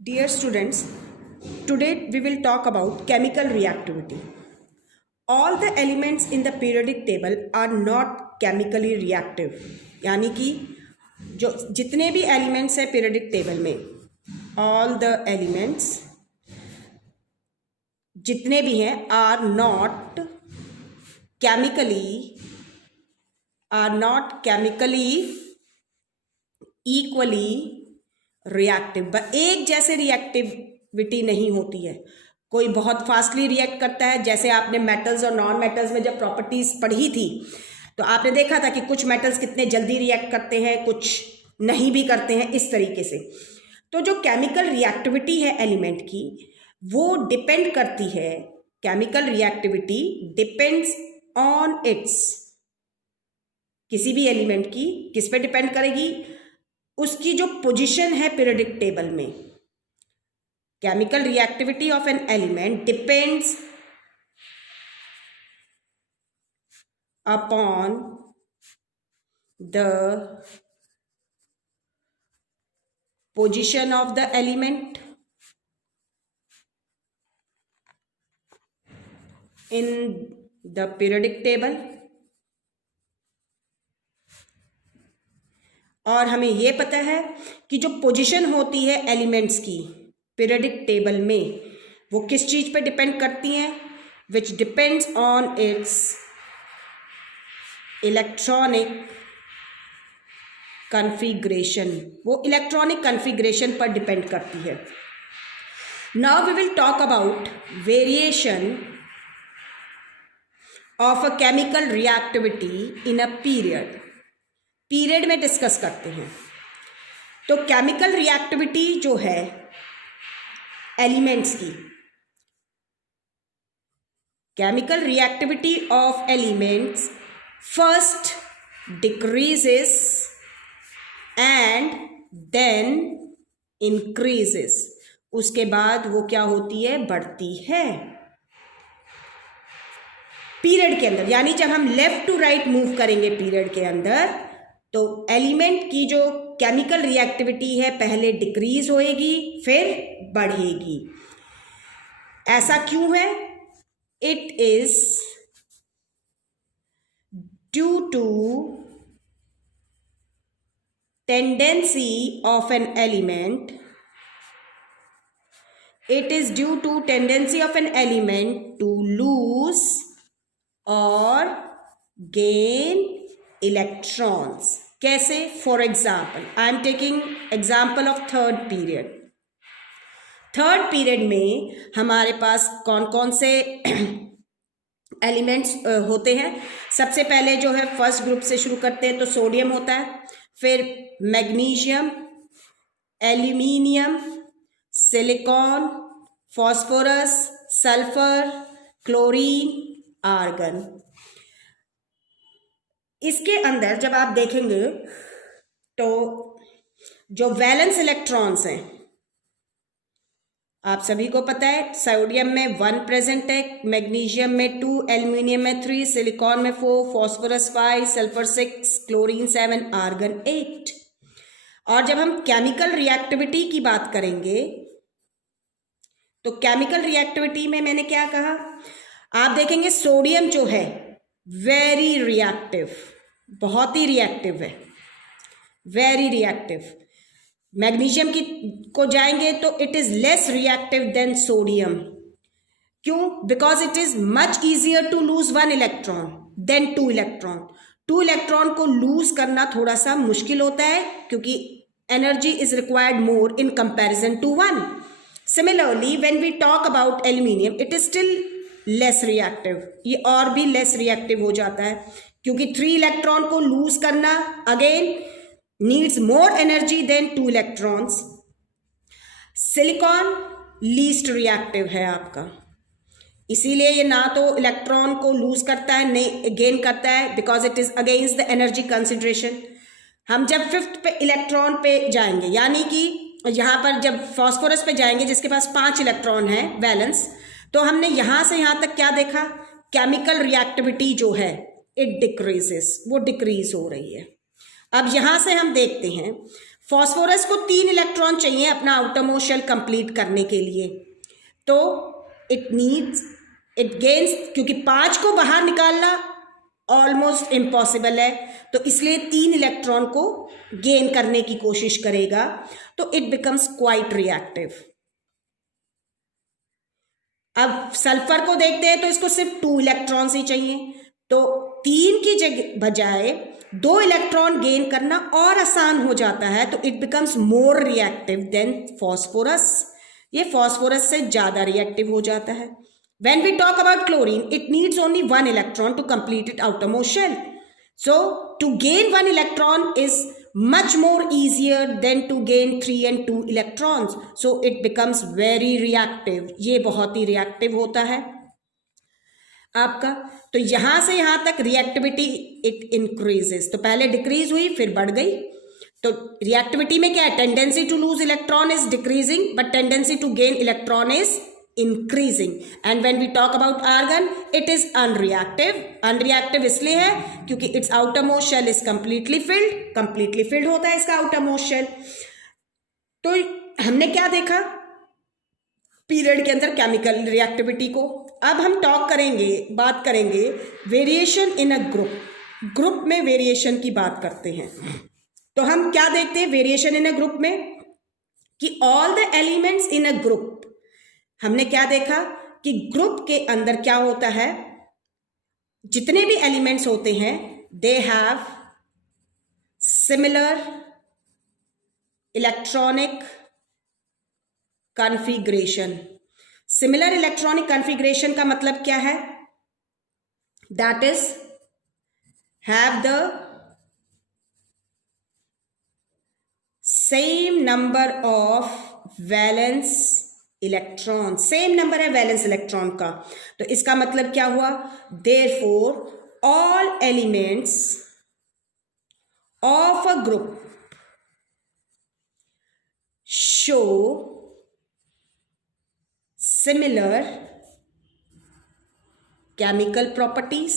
Dear students, today we will talk about chemical reactivity. All the elements in the periodic table are not chemically reactive. यानी कि जो जितने भी elements हैं periodic table में, all the elements जितने भी हैं are not chemically equally reactive. एक जैसे रिएक्टिविटी नहीं होती है। कोई बहुत फास्टली रिएक्ट करता है, जैसे आपने मेटल्स और नॉन मेटल्स में जब प्रॉपर्टीज पढ़ी थी तो आपने देखा था कि कुछ मेटल्स कितने जल्दी रिएक्ट करते हैं, कुछ नहीं भी करते हैं, इस तरीके से। तो जो केमिकल रिएक्टिविटी है एलिमेंट की, वो डिपेंड करती है, chemical reactivity depends on it's, किसी भी एलिमेंट की किस पे डिपेंड करेगी, उसकी जो पोजीशन है पीरियोडिक टेबल में। Chemical reactivity of an element depends upon the position of the element in the periodic table. और हमें ये पता है कि जो पोजीशन होती है एलिमेंट्स की पीरियोडिक टेबल में, वो किस चीज़ पे डिपेंड करती हैं, which depends on its electronic configuration. वो इलेक्ट्रॉनिक कन्फिग्रेशन पर डिपेंड करती है। Now we will talk about variation of a chemical reactivity in a period में डिस्कस करते हैं। तो केमिकल रिएक्टिविटी जो है एलिमेंट्स की, chemical reactivity of elements first decreases and then increases. उसके बाद वो क्या होती है, बढ़ती है पीरियड के अंदर। यानी जब हम लेफ्ट टू राइट मूव करेंगे पीरियड के अंदर, तो एलिमेंट की जो केमिकल रिएक्टिविटी है पहले डिक्रीज होएगी फिर बढ़ेगी। ऐसा क्यों है? It is due to tendency of an element, it is due to tendency of an element to lose or gain electrons. कैसे? For example I am taking example of third period. Third period में हमारे पास कौन कौन से elements होते हैं? सबसे पहले जो है फर्स्ट ग्रुप से शुरू करते हैं तो सोडियम होता है, फिर magnesium, aluminium, silicon, phosphorus, sulphur, chlorine, argon. इसके अंदर जब आप देखेंगे तो जो वैलेंस इलेक्ट्रॉन्स हैं, आप सभी को पता है, सोडियम में 1 प्रेजेंट है, मैग्नीशियम में 2, एल्यूमिनियम में 3, सिलिकॉन में 4, फॉस्फोरस 5, सल्फर 6, क्लोरीन 7, आर्गन 8। और जब हम केमिकल रिएक्टिविटी की बात करेंगे तो केमिकल रिएक्टिविटी में मैंने क्या कहा, आप देखेंगे सोडियम जो है वेरी रिएक्टिव, बहुत ही रिएक्टिव है, वेरी रिएक्टिव। मैग्नीशियम की को जाएंगे तो it is less reactive than sodium. क्यों? Because it is much easier to lose 1 electron than 2 electron. 2 electron को लूज करना थोड़ा सा मुश्किल होता है क्योंकि energy is required more in comparison to 1। Similarly when we talk about aluminium, it is still less reactive, ये और भी लेस रिएक्टिव हो जाता है क्योंकि 3 इलेक्ट्रॉन को लूज करना again needs more energy than 2 electrons. Silicon least reactive है आपका, इसीलिए ये ना तो इलेक्ट्रॉन को लूज करता है नहीं गेन करता है, because it is against the energy concentration. हम जब 5th पे इलेक्ट्रॉन पे जाएंगे, यानी कि यहाँ पर जब फॉस्फोरस पे जाएंगे जिसके पास 5 इलेक्ट्रॉन है वैलेंस, तो हमने यहां से यहां तक क्या देखा, केमिकल रिएक्टिविटी जो है इट डिक्रीजेस, वो डिक्रीज हो रही है। अब यहां से हम देखते हैं फॉस्फोरस को 3 इलेक्ट्रॉन चाहिए अपना आउटरमोस्ट शेल कंप्लीट करने के लिए, तो इट गेन्स, क्योंकि 5 को बाहर निकालना ऑलमोस्ट इम्पॉसिबल है, तो इसलिए 3 इलेक्ट्रॉन को गेन करने की कोशिश करेगा, तो इट बिकम्स क्वाइट रिएक्टिव। अब सल्फर को देखते हैं तो इसको सिर्फ 2 इलेक्ट्रॉन्स ही चाहिए, तो 3 की जगह बजाय 2 इलेक्ट्रॉन गेन करना और आसान हो जाता है, तो it becomes more reactive than phosphorus. ये फॉस्फोरस से ज्यादा रिएक्टिव हो जाता है। When we talk about chlorine, it needs only 1 electron to complete its outermost shell. So to gain 1 electron is much more easier than to gain 3 and 2 electrons. So it becomes very reactive. ये बहुत ही reactive होता है आपका। तो यहां से यहां तक रिएक्टिविटी इट इंक्रीजेस, तो पहले डिक्रीज हुई फिर बढ़ गई। तो रिएक्टिविटी में क्या है, tendency to lose electron is decreasing but tendency to gain electron is increasing. And when we talk about argon, it is unreactive. Unreactive इसलिए है क्योंकि its outermost shell is completely filled होता है इसका outermost shell। तो हमने क्या देखा पीरियड के अंदर केमिकल रिएक्टिविटी को। अब हम बात करेंगे वेरिएशन इन अ ग्रुप में वेरिएशन की बात करते हैं। तो हम क्या देखते हैं वेरिएशन इन अ ग्रुप में कि all the elements in a group, हमने क्या देखा कि ग्रुप के अंदर क्या होता है, जितने भी एलिमेंट्स होते हैं they have similar electronic configuration. Similar electronic configuration का मतलब क्या है, that is have the same number of valence electron, same number है वैलेंस इलेक्ट्रॉन का। तो इसका मतलब क्या हुआ, therefore all elements of a group show similar chemical properties,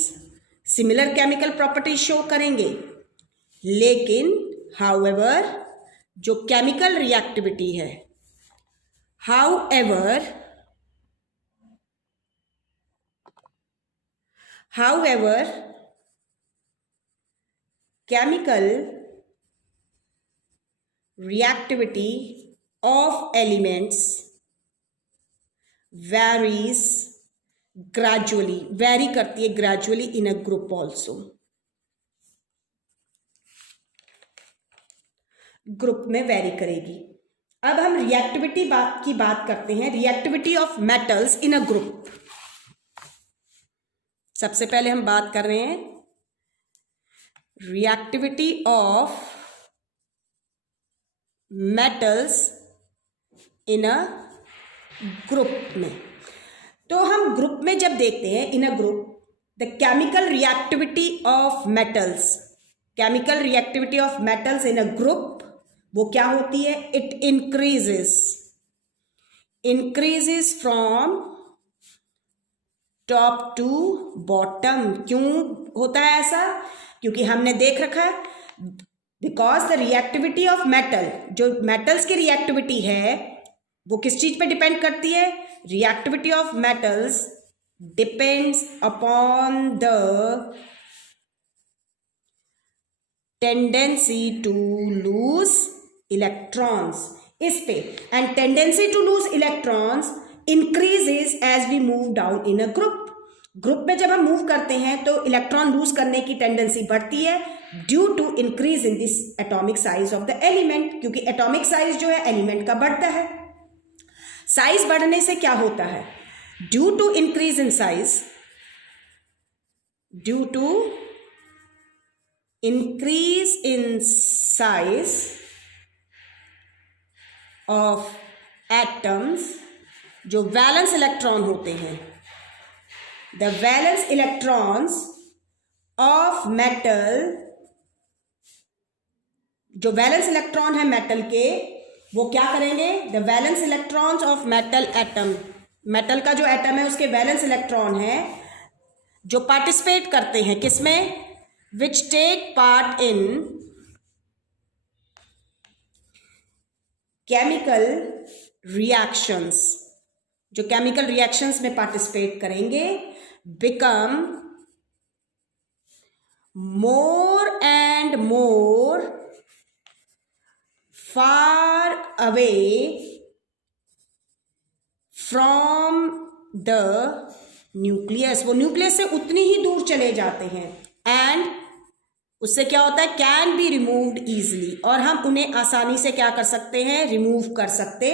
similar chemical properties show करेंगे, लेकिन हाउएवर जो केमिकल रिएक्टिविटी है, however chemical reactivity of elements varies gradually, vary करती है gradually in a group also, group में vary करेगी। अब हम रिएक्टिविटी की बात करते हैं, reactivity of metals in a group. सबसे पहले हम बात कर रहे हैं reactivity of metals in a group में। तो हम ग्रुप में जब देखते हैं in a group, the chemical reactivity of metals, chemical reactivity of metals in a group वो क्या होती है, it increases from top to bottom. क्यों होता है ऐसा, क्योंकि हमने देख रखा है because the reactivity of metal, जो मेटल्स की रिएक्टिविटी है वो किस चीज पे डिपेंड करती है, reactivity of metals depends upon the tendency to lose electrons, इस पे, and tendency to lose electrons increases as we move down in a group. Group में जब हम मूव करते हैं तो इलेक्ट्रॉन लूज करने की टेंडेंसी बढ़ती है due to increase in this atomic size of the element, क्योंकि एटॉमिक साइज जो है एलिमेंट का बढ़ता है। साइज बढ़ने से क्या होता है, due to increase in size, due to increase in size of atoms, जो वैलेंस इलेक्ट्रॉन होते हैं, the valence electrons of metal, जो वैलेंस इलेक्ट्रॉन है मेटल के वो क्या करेंगे, the valence electrons of metal atom, metal का जो एटम है उसके वैलेंस इलेक्ट्रॉन है जो पार्टिसिपेट करते हैं किसमें, which take part in chemical reactions, जो केमिकल रिएक्शंस में पार्टिसिपेट करेंगे, become more and more far away from the nucleus, वो न्यूक्लियस से उतनी ही दूर चले जाते हैं, एंड उससे क्या होता है, कैन बी रिमूव्ड इजिली, और हम उन्हें आसानी से क्या कर सकते हैं, रिमूव कर सकते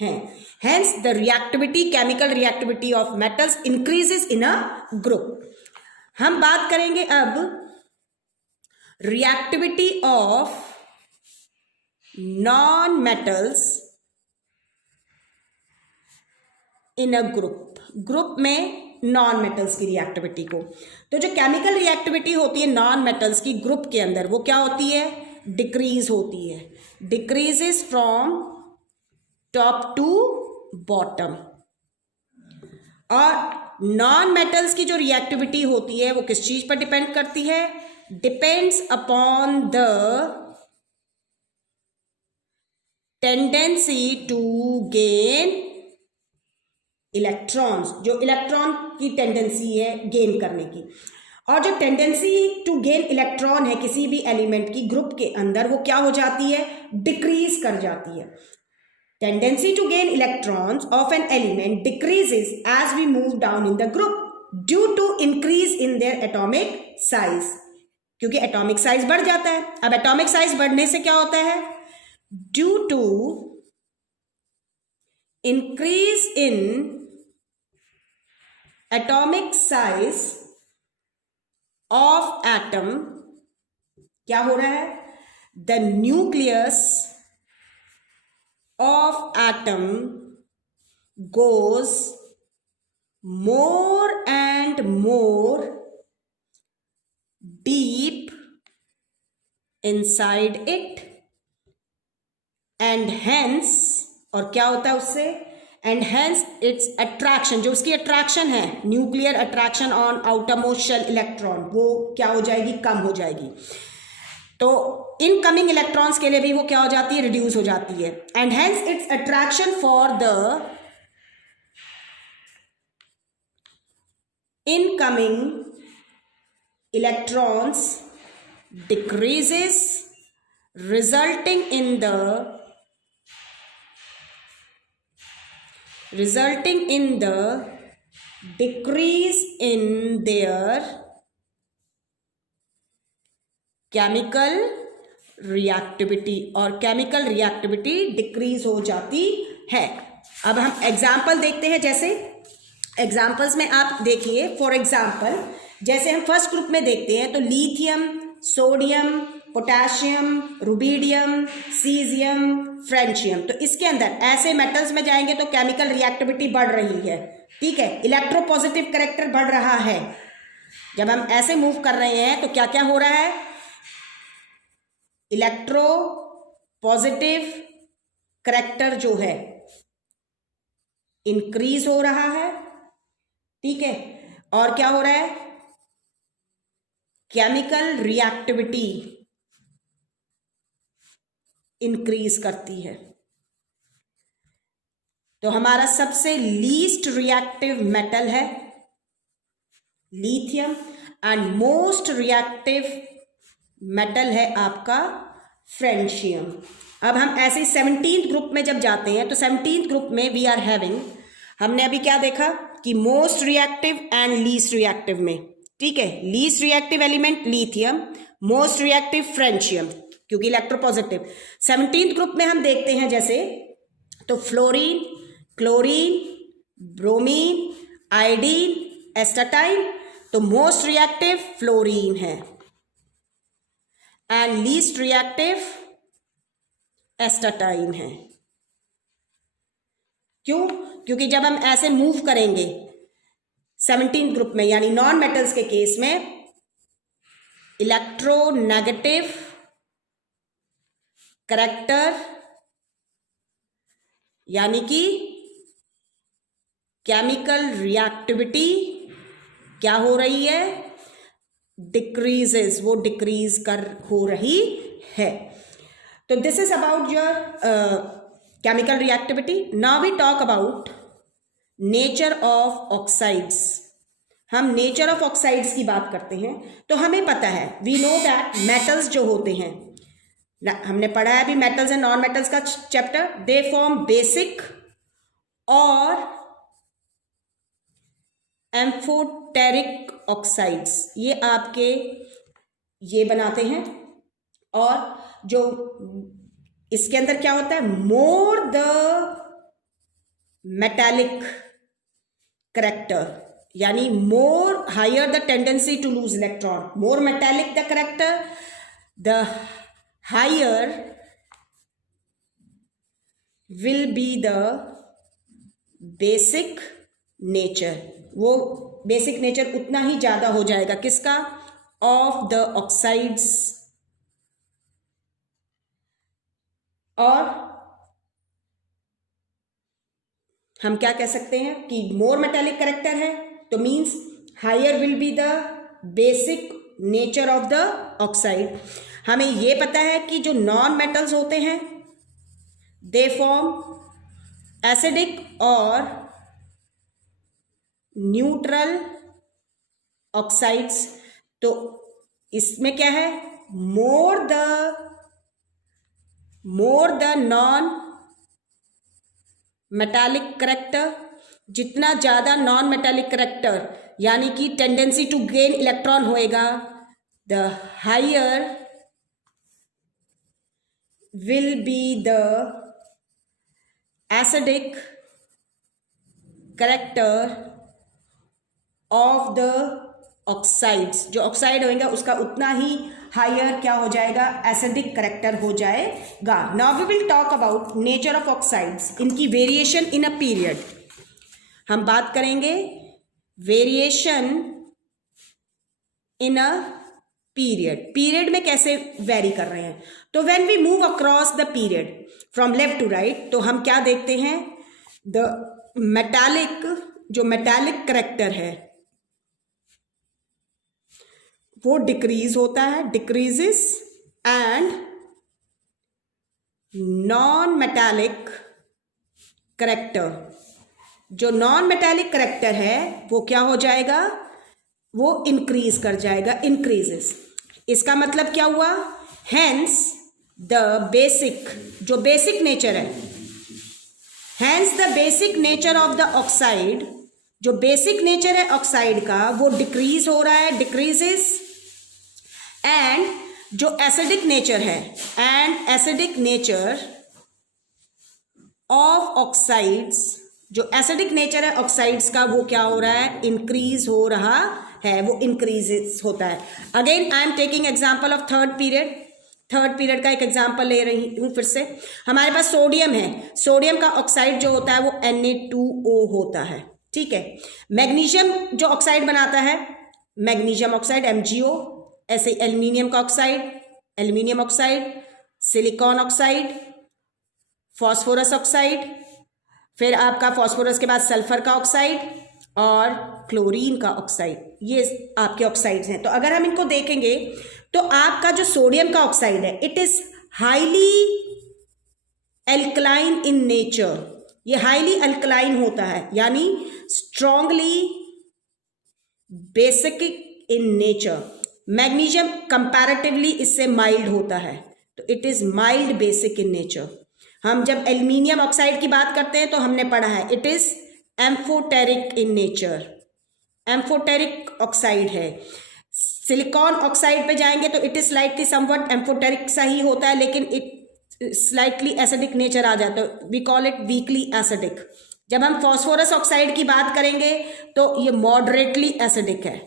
हैं। Hence the reactivity, chemical reactivity of metals increases in a group. हम बात करेंगे अब reactivity of non metals in a group, group में नॉन मेटल्स की रिएक्टिविटी को। तो जो केमिकल रिएक्टिविटी होती है नॉन मेटल्स की ग्रुप के अंदर, वो क्या होती है, डिक्रीज होती है, decreases from top to bottom. और नॉन मेटल्स की जो रिएक्टिविटी होती है वो किस चीज पर डिपेंड करती है, depends upon the tendency to gain electrons, जो इलेक्ट्रॉन की टेंडेंसी है गेन करने की। और जो टेंडेंसी टू गेन इलेक्ट्रॉन है किसी भी एलिमेंट की ग्रुप के अंदर, वो क्या हो जाती है, डिक्रीज कर जाती है। Tendency to gain electrons of an element decreases as we move down in the group due to increase in their atomic size, क्योंकि एटॉमिक साइज बढ़ जाता है। अब एटॉमिक साइज बढ़ने से क्या होता है, due to increase in atomic size of atom, क्या हो रहा है, the nucleus of atom goes more and more deep inside it, and hence, और क्या होता है उससे, एंड हेंस इट्स अट्रैक्शन, जो उसकी अट्रैक्शन है, nuclear attraction on outermost shell electron, वो क्या हो जाएगी, कम हो जाएगी। तो इनकमिंग इलेक्ट्रॉन्स के लिए भी वो क्या हो जाती है, रिड्यूस हो जाती है। And hence it's attraction for the incoming electrons decreases, resulting in the decrease in their chemical reactivity, और chemical reactivity decrease हो जाती है। अब हम एग्जाम्पल देखते हैं, जैसे एग्जाम्पल्स में आप देखिए, फॉर एग्जाम्पल जैसे हम फर्स्ट ग्रुप में देखते हैं तो lithium, sodium, potassium, rubidium, caesium, francium, तो इसके अंदर ऐसे मेटल्स में जाएंगे तो केमिकल रिएक्टिविटी बढ़ रही है, ठीक है, इलेक्ट्रोपॉजिटिव कैरेक्टर बढ़ रहा है। जब हम ऐसे मूव कर रहे हैं तो क्या क्या हो रहा है, इलेक्ट्रो पॉजिटिव कैरेक्टर जो है इंक्रीज हो रहा है, ठीक है, और क्या हो रहा है, केमिकल रिएक्टिविटी इंक्रीज करती है। तो हमारा सबसे लीस्ट रिएक्टिव मेटल है lithium, and most reactive metal है आपका फ्रेंशियम। अब हम ऐसे 17th ग्रुप में जब जाते हैं तो 17th ग्रुप में वी आर हैविंग, हमने अभी क्या देखा कि most reactive and least reactive में, ठीक है, least reactive element lithium, most reactive francium, क्योंकि इलेक्ट्रोपॉजिटिव। 17th ग्रुप में हम देखते हैं जैसे, तो फ्लोरीन, क्लोरीन, ब्रोमीन, आयोडीन, एस्टाटाइन, तो मोस्ट रिएक्टिव फ्लोरीन है एंड लीस्ट रिएक्टिव एस्टाटाइन है। क्यों? क्योंकि जब हम ऐसे मूव करेंगे 17th ग्रुप में, यानी नॉन मेटल्स के केस में, इलेक्ट्रोनेगेटिव कैरेक्टर यानी कि केमिकल रिएक्टिविटी क्या हो रही है, डिक्रीजेस, वो डिक्रीज कर हो रही है। तो this is about your chemical reactivity. Now we talk about nature of oxides. हम नेचर ऑफ ऑक्साइड्स की बात करते हैं तो हमें पता है, वी नो दैट मेटल्स जो होते हैं, हमने पढ़ा है अभी मेटल्स एंड नॉन मेटल्स का चैप्टर, दे फॉर्म बेसिक और एम्फोटेरिक ऑक्साइड्स, ये आपके ये बनाते हैं। और जो इसके अंदर क्या होता है, मोर द मेटालिक करेक्टर, यानी more higher the tendency to lose electron, more metallic the character, the higher will be the basic nature, वो बेसिक नेचर उतना ही ज्यादा हो जाएगा किसका, ऑफ द ऑक्साइड्स। और हम क्या कह सकते हैं कि मोर मेटालिक करेक्टर है तो means higher will be the basic nature of the oxide. हमें ये पता है कि जो नॉन मेटल्स होते हैं दे फॉर्म एसिडिक और न्यूट्रल ऑक्साइड्स। तो इसमें क्या है, more the non metallic character, जितना ज्यादा नॉन मेटालिक करेक्टर यानी कि टेंडेंसी टू गेन इलेक्ट्रॉन होएगा, the higher will be the acidic character of the oxides. जो ऑक्साइड होएगा उसका उतना ही हायर क्या हो जाएगा, एसिडिक करेक्टर हो जाएगा। Now we will talk about nature of oxides, इनकी वेरिएशन इन अ पीरियड। हम बात करेंगे variation in a period, period में कैसे वेरी कर रहे हैं। तो when we move across the period from left to right, तो हम क्या देखते हैं, द मेटालिक, जो मेटालिक करेक्टर है वो डिक्रीज होता है, decreases, and non metallic character, जो नॉन मेटालिक करेक्टर है वो क्या हो जाएगा, वो इंक्रीज कर जाएगा, इंक्रीजेस। इसका मतलब क्या हुआ, हेंस द बेसिक, जो बेसिक नेचर है, hence the basic nature of the oxide, जो बेसिक नेचर है ऑक्साइड का वो डिक्रीज हो रहा है, डिक्रीजेस। एंड जो एसिडिक नेचर है, and acidic nature of oxides, जो एसिडिक नेचर है ऑक्साइड्स का वो क्या हो रहा है, इंक्रीज हो रहा है, वो इंक्रीज होता है। Again I am taking example of third period, third period का एक एग्जांपल ले रही हूं फिर से। हमारे पास सोडियम है, सोडियम का ऑक्साइड जो होता है वो Na2O होता है, ठीक है। मैग्नीशियम जो ऑक्साइड बनाता है, मैग्नीशियम ऑक्साइड MgO, ऐसे एल्यूमिनियम का oxide, aluminium oxide, silicon oxide, phosphorus oxide, फिर आपका फॉस्फोरस के बाद सल्फर का ऑक्साइड और क्लोरीन का ऑक्साइड, ये आपके ऑक्साइड्स हैं। तो अगर हम इनको देखेंगे तो आपका जो सोडियम का ऑक्साइड है, it is highly alkaline in nature, ये हाईली अल्कलाइन होता है, यानी strongly basic in nature. Magnesium comparatively इससे माइल्ड होता है, तो it is mild basic in nature. हम जब एल्यूमिनियम ऑक्साइड की बात करते हैं तो हमने पढ़ा है it is amphoteric in nature, amphoteric oxide है। सिलिकॉन ऑक्साइड पे जाएंगे तो it is slightly somewhat amphoteric सा ही होता है, लेकिन इट स्लाइटली एसिडिक नेचर आ जाता है, we call it weakly acidic. जब हम फॉस्फोरस ऑक्साइड की बात करेंगे तो ये मॉडरेटली एसिडिक है,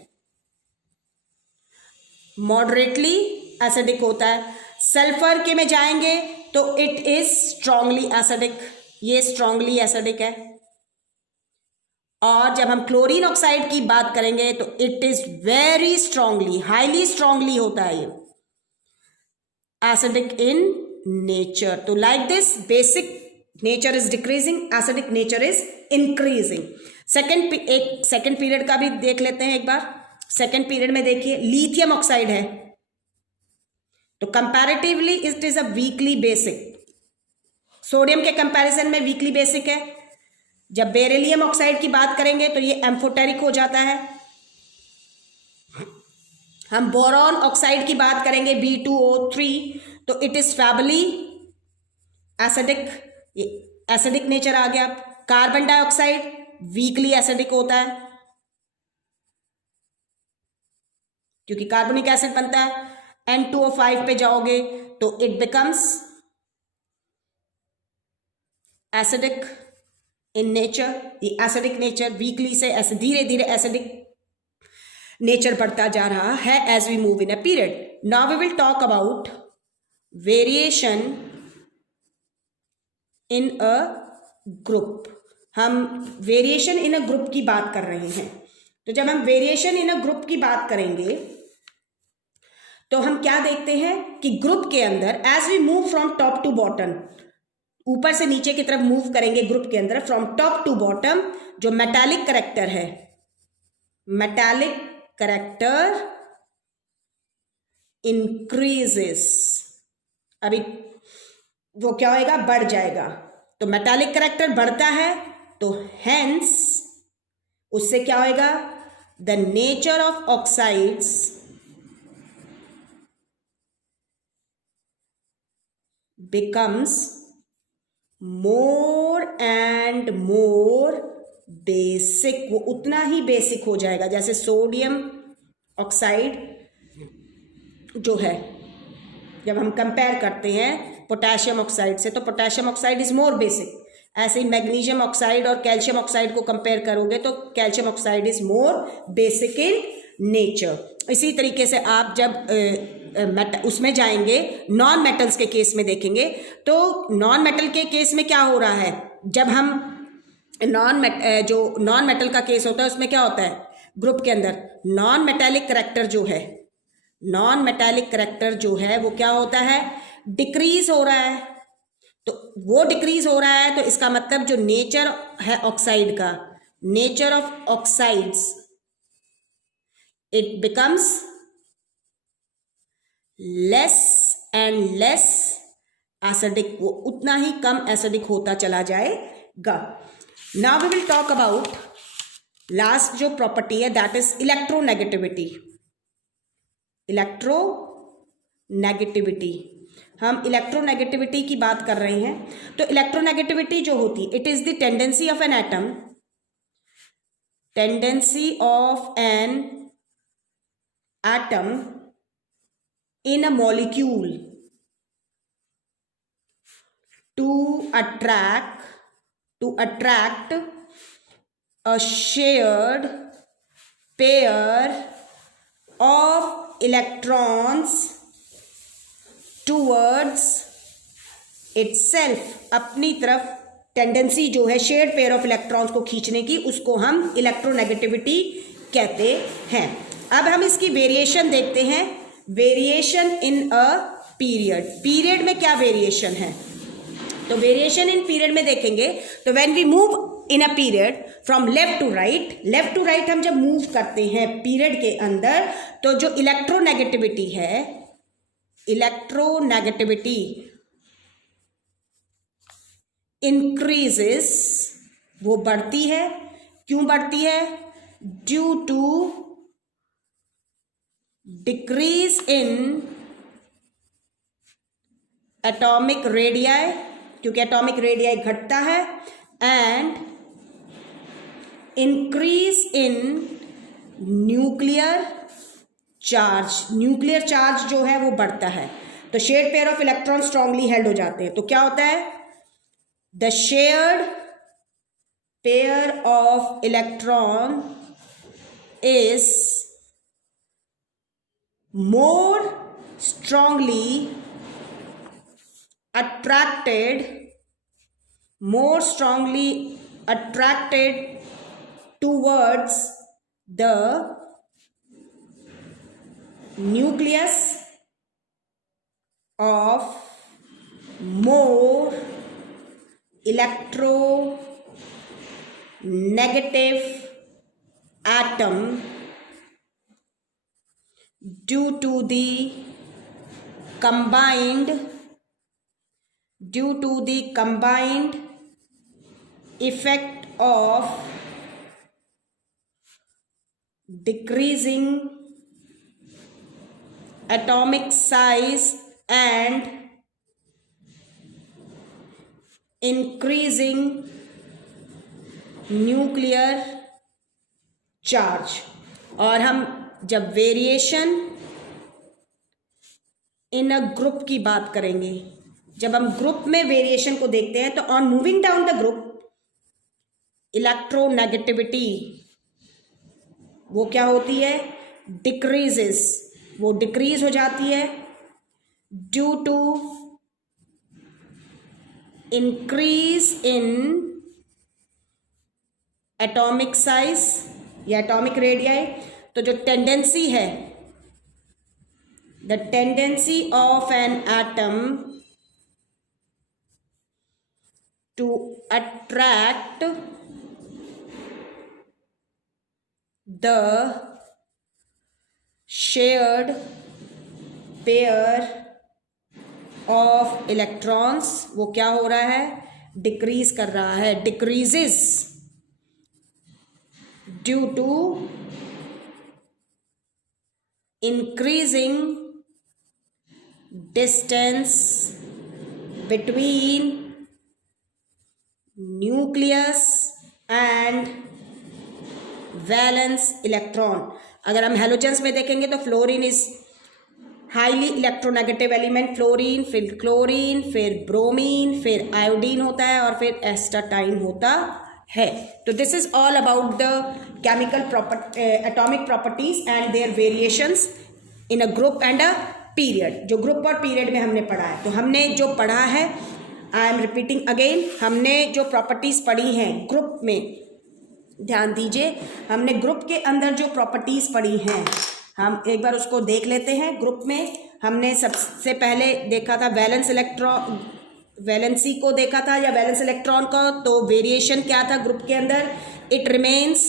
मॉडरेटली एसिडिक होता है। सल्फर के में जाएंगे तो इट इज स्ट्रांगली एसिडिक, ये स्ट्रांगली एसिडिक है। और जब हम क्लोरीन ऑक्साइड की बात करेंगे तो it is very strongly, highly strongly होता है ये, एसिडिक इन नेचर। तो like this basic nature is decreasing, acidic nature is increasing. Second period का भी देख लेते हैं एक बार। सेकेंड पीरियड में देखिए लिथियम ऑक्साइड है, तो comparatively it is a weekly basic, sodium के कंपैरिजन में वीकली बेसिक है। जब बेरिलियम ऑक्साइड की बात करेंगे तो ये एम्फोटेरिक हो जाता है। हम बोरॉन ऑक्साइड की बात करेंगे B2O3 तो it is feebly acidic, acidic nature आ गया। कार्बन डाइऑक्साइड वीकली एसिडिक होता है क्योंकि कार्बोनिक एसिड बनता है। N2O5 पे जाओगे तो it becomes acidic in nature. ये एसिडिक नेचर वीकली से ऐसे धीरे धीरे एसिडिक नेचर बढ़ता जा रहा है as we move in a period. Now we will talk about variation in a group. हम वेरिएशन इन अ ग्रुप की बात कर रहे हैं। तो जब हम वेरिएशन इन अ ग्रुप की बात करेंगे तो हम क्या देखते हैं कि ग्रुप के अंदर as we move from top to bottom, ऊपर से नीचे की तरफ मूव करेंगे ग्रुप के अंदर फ्रॉम टॉप टू बॉटम, जो मेटालिक करेक्टर है, मेटालिक करेक्टर इंक्रीजेस। अभी वो क्या होएगा, बढ़ जाएगा। तो मेटालिक करेक्टर बढ़ता है तो हेंस उससे क्या होएगा, the nature of oxides becomes more and more basic। वो उतना ही बेसिक हो जाएगा जैसे सोडियम ऑक्साइड जो है, जब हम कंपेयर करते हैं पोटेशियम ऑक्साइड से तो potassium oxide is more basic. ऐसे ही मैग्नीशियम ऑक्साइड और कैल्शियम ऑक्साइड को कंपेयर करोगे तो calcium oxide is more basic in nature. इसी तरीके से आप जब उसमें जाएंगे नॉन मेटल्स के केस में देखेंगे तो नॉन मेटल के केस में क्या हो रहा है, जब हम जो नॉन मेटल का केस होता है उसमें क्या होता है, ग्रुप के अंदर नॉन मेटालिक करैक्टर जो है, नॉन मेटालिक करैक्टर जो है वो क्या होता है, डिक्रीज हो रहा है। तो वो डिक्रीज हो रहा है तो इसका मतलब जो नेचर है ऑक्साइड का, nature of oxides, it becomes less and less acidic, वो उतना ही कम एसिडिक होता चला जाएगा। Now we will talk about last जो प्रॉपर्टी है दैट इज इलेक्ट्रोनेगेटिविटी। इलेक्ट्रोनेगेटिविटी, हम इलेक्ट्रोनेगेटिविटी की बात कर रहे हैं। तो इलेक्ट्रोनेगेटिविटी जो होती, it is the tendency of an atom, tendency of an atom in a molecule to attract a shared pair of electrons towards itself। अपनी तरफ टेंडेंसी जो है शेयर्ड पेयर ऑफ इलेक्ट्रॉन्स को खींचने की, उसको हम इलेक्ट्रोनेगेटिविटी कहते हैं। अब हम इसकी वेरिएशन देखते हैं, variation in a period. Period में क्या वेरिएशन है, तो वेरिएशन इन पीरियड में देखेंगे तो when we move in a period from left to right, left to right हम जब मूव करते हैं पीरियड के अंदर तो जो इलेक्ट्रोनेगेटिविटी है, इलेक्ट्रोनेगेटिविटी इंक्रीजेस, वो बढ़ती है। क्यों बढ़ती है, due to decrease in atomic radii, क्योंकि एटॉमिक रेडियाई घटता है, and increase in nuclear charge, nuclear charge जो है वो बढ़ता है। तो shared pair of electron strongly held हो जाते हैं। तो क्या होता है, the shared pair of electron is more strongly attracted towards the nucleus of more electronegative atom due to the combined due to the combined effect of decreasing atomic size and increasing nuclear charge। और हम जब variation in a group की बात करेंगे, जब हम group में variation को देखते हैं तो on moving down the group electronegativity वो क्या होती है, डिक्रीजेस, वो डिक्रीज हो जाती है due to increase in atomic size या एटॉमिक रेडियाई। तो जो टेंडेंसी है, the tendency of an atom to attract the shared pair of electrons वो क्या हो रहा है, डिक्रीज कर रहा है, decreases due to increasing distance between nucleus and valence electron. अगर हम हेलोजेंस में देखेंगे तो fluorine is highly electronegative element, fluorine, फिर क्लोरीन, फिर ब्रोमीन, फिर आयोडीन होता है और फिर एस्टाटाइन होता है। तो this is all about the chemical atomic properties and their variations in a group and a period. जो ग्रुप और पीरियड में हमने पढ़ा है, तो हमने जो पढ़ा है, आई एम रिपीटिंग अगेन, हमने जो प्रॉपर्टीज पढ़ी हैं ग्रुप में, ध्यान दीजिए, हमने ग्रुप के अंदर जो प्रॉपर्टीज पढ़ी हैं हम एक बार उसको देख लेते हैं। ग्रुप में हमने सबसे पहले देखा था वैलेंसी को देखा था या वैलेंस इलेक्ट्रॉन को। तो वेरिएशन क्या था ग्रुप के अंदर, इट रिमेन्स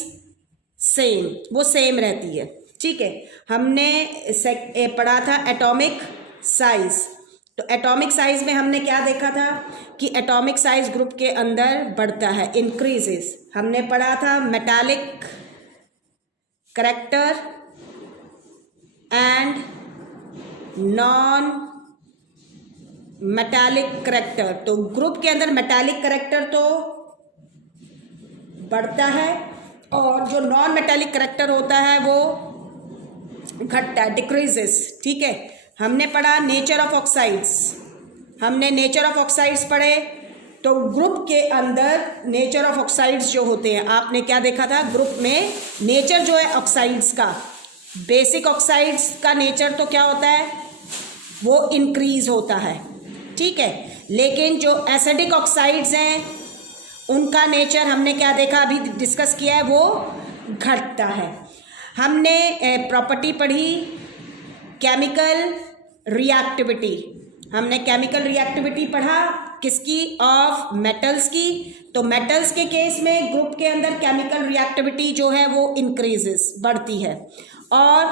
सेम, वो सेम रहती है, ठीक है। हमने पढ़ा था एटॉमिक साइज। तो एटॉमिक साइज में हमने क्या देखा था कि एटॉमिक साइज ग्रुप के अंदर बढ़ता है, इंक्रीजेस। हमने पढ़ा था metallic character and non metallic character. तो ग्रुप के अंदर मेटालिक करैक्टर तो बढ़ता है और जो नॉन मेटालिक करैक्टर होता है वो घटता है, डिक्रीजेस, ठीक है। हमने पढ़ा नेचर ऑफ ऑक्साइड्स, हमने नेचर ऑफ ऑक्साइड्स पढ़े। तो ग्रुप के अंदर नेचर ऑफ ऑक्साइड्स जो होते हैं, आपने क्या देखा था ग्रुप में नेचर जो है ऑक्साइड्स का, बेसिक ऑक्साइड्स का नेचर तो क्या होता है, वो इंक्रीज होता है, ठीक है। लेकिन जो एसिडिक ऑक्साइड्स हैं उनका नेचर हमने क्या देखा, अभी डिस्कस किया है, वो घटता है। हमने प्रॉपर्टी पढ़ी केमिकल रिएक्टिविटी, हमने केमिकल रिएक्टिविटी पढ़ा किसकी, ऑफ मेटल्स की। तो मेटल्स के केस में ग्रुप के अंदर केमिकल रिएक्टिविटी जो है वो इंक्रीजेस, बढ़ती है। और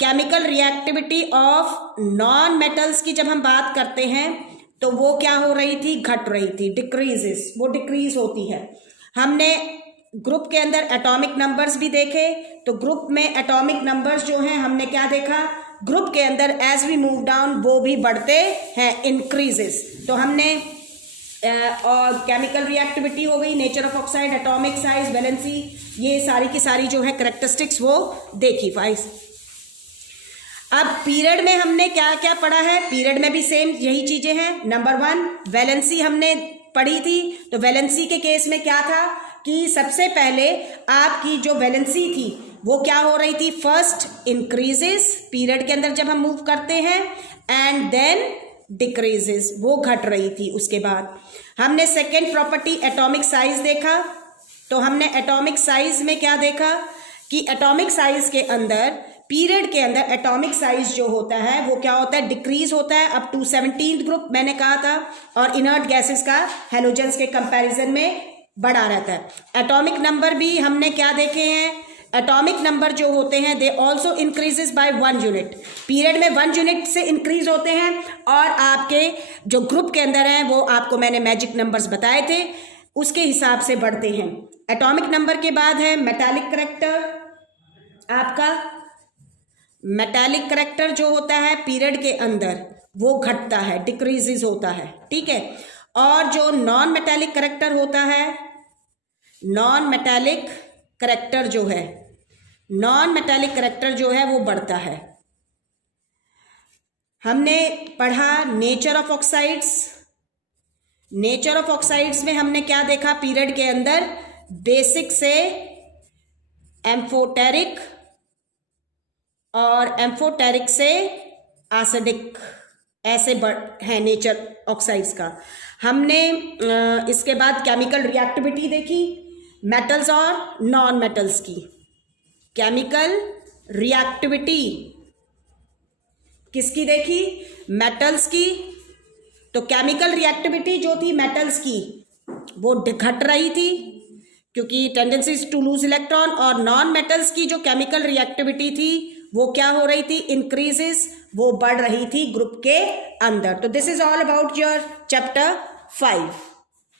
chemical reactivity of non metals की जब हम बात करते हैं तो वो क्या हो रही थी, घट रही थी, डिक्रीजेस, वो डिक्रीज होती है। हमने ग्रुप के अंदर एटॉमिक नंबर्स भी देखे। तो ग्रुप में एटॉमिक नंबर्स जो हैं हमने क्या देखा, ग्रुप के अंदर एज वी मूव डाउन वो भी बढ़ते हैं, इंक्रीजेस। तो हमने और केमिकल रिएक्टिविटी हो गई, nature of oxide, atomic size, valency, ये सारी की सारी जो है करेक्टरिस्टिक्स वो देखी। फाइस अब पीरियड में हमने क्या क्या पढ़ा है, पीरियड में भी सेम यही चीजें हैं। नंबर 1 वैलेंसी हमने पढ़ी थी। तो वैलेंसी के केस में क्या था कि सबसे पहले आपकी जो वैलेंसी थी वो क्या हो रही थी, फर्स्ट इंक्रीजेस पीरियड के अंदर जब हम मूव करते हैं, एंड देन डिक्रीजेस, वो घट रही थी। उसके बाद हमने सेकेंड प्रॉपर्टी एटॉमिक साइज देखा। तो हमने एटॉमिक साइज में क्या देखा कि एटॉमिक साइज के अंदर, पीरियड के अंदर एटॉमिक साइज जो होता है वो क्या होता है, डिक्रीज होता है अप टू 17th ग्रुप मैंने कहा था। और इनर्ट गैसेस का हैलोजेंस के कंपैरिजन में बढ़ा रहता है। एटॉमिक नंबर भी हमने क्या देखे हैं, एटॉमिक नंबर जो होते हैं they also increases by 1 unit, period में 1 यूनिट से इंक्रीज होते हैं, और आपके जो ग्रुप के अंदर हैं वो आपको मैंने मैजिक नंबर्स बताए थे उसके हिसाब से बढ़ते हैं। एटॉमिक नंबर के बाद है मेटालिक करैक्टर। आपका मेटालिक करैक्टर जो होता है पीरियड के अंदर वो घटता है, डिक्रीजेस होता है, ठीक है। और जो नॉन मेटालिक करैक्टर होता है, नॉन मेटालिक करैक्टर जो है, नॉन मेटालिक करैक्टर जो है वो बढ़ता है। हमने पढ़ा nature of oxides. Nature of oxides में हमने क्या देखा पीरियड के अंदर, बेसिक से एम्फोटेरिक और एम्फोटेरिक से एसिडिक, ऐसे है नेचर ऑक्साइड्स का। हमने इसके बाद केमिकल रिएक्टिविटी देखी मेटल्स और नॉन मेटल्स की। केमिकल रिएक्टिविटी किसकी देखी, मेटल्स की। तो केमिकल रिएक्टिविटी जो थी मेटल्स की वो घट रही थी क्योंकि टेंडेंसीज टू लूज इलेक्ट्रॉन, और नॉन मेटल्स की जो केमिकल रिएक्टिविटी थी वो क्या हो रही थी, इंक्रीजेस, वो बढ़ रही थी ग्रुप के अंदर। तो this is all about your chapter 5।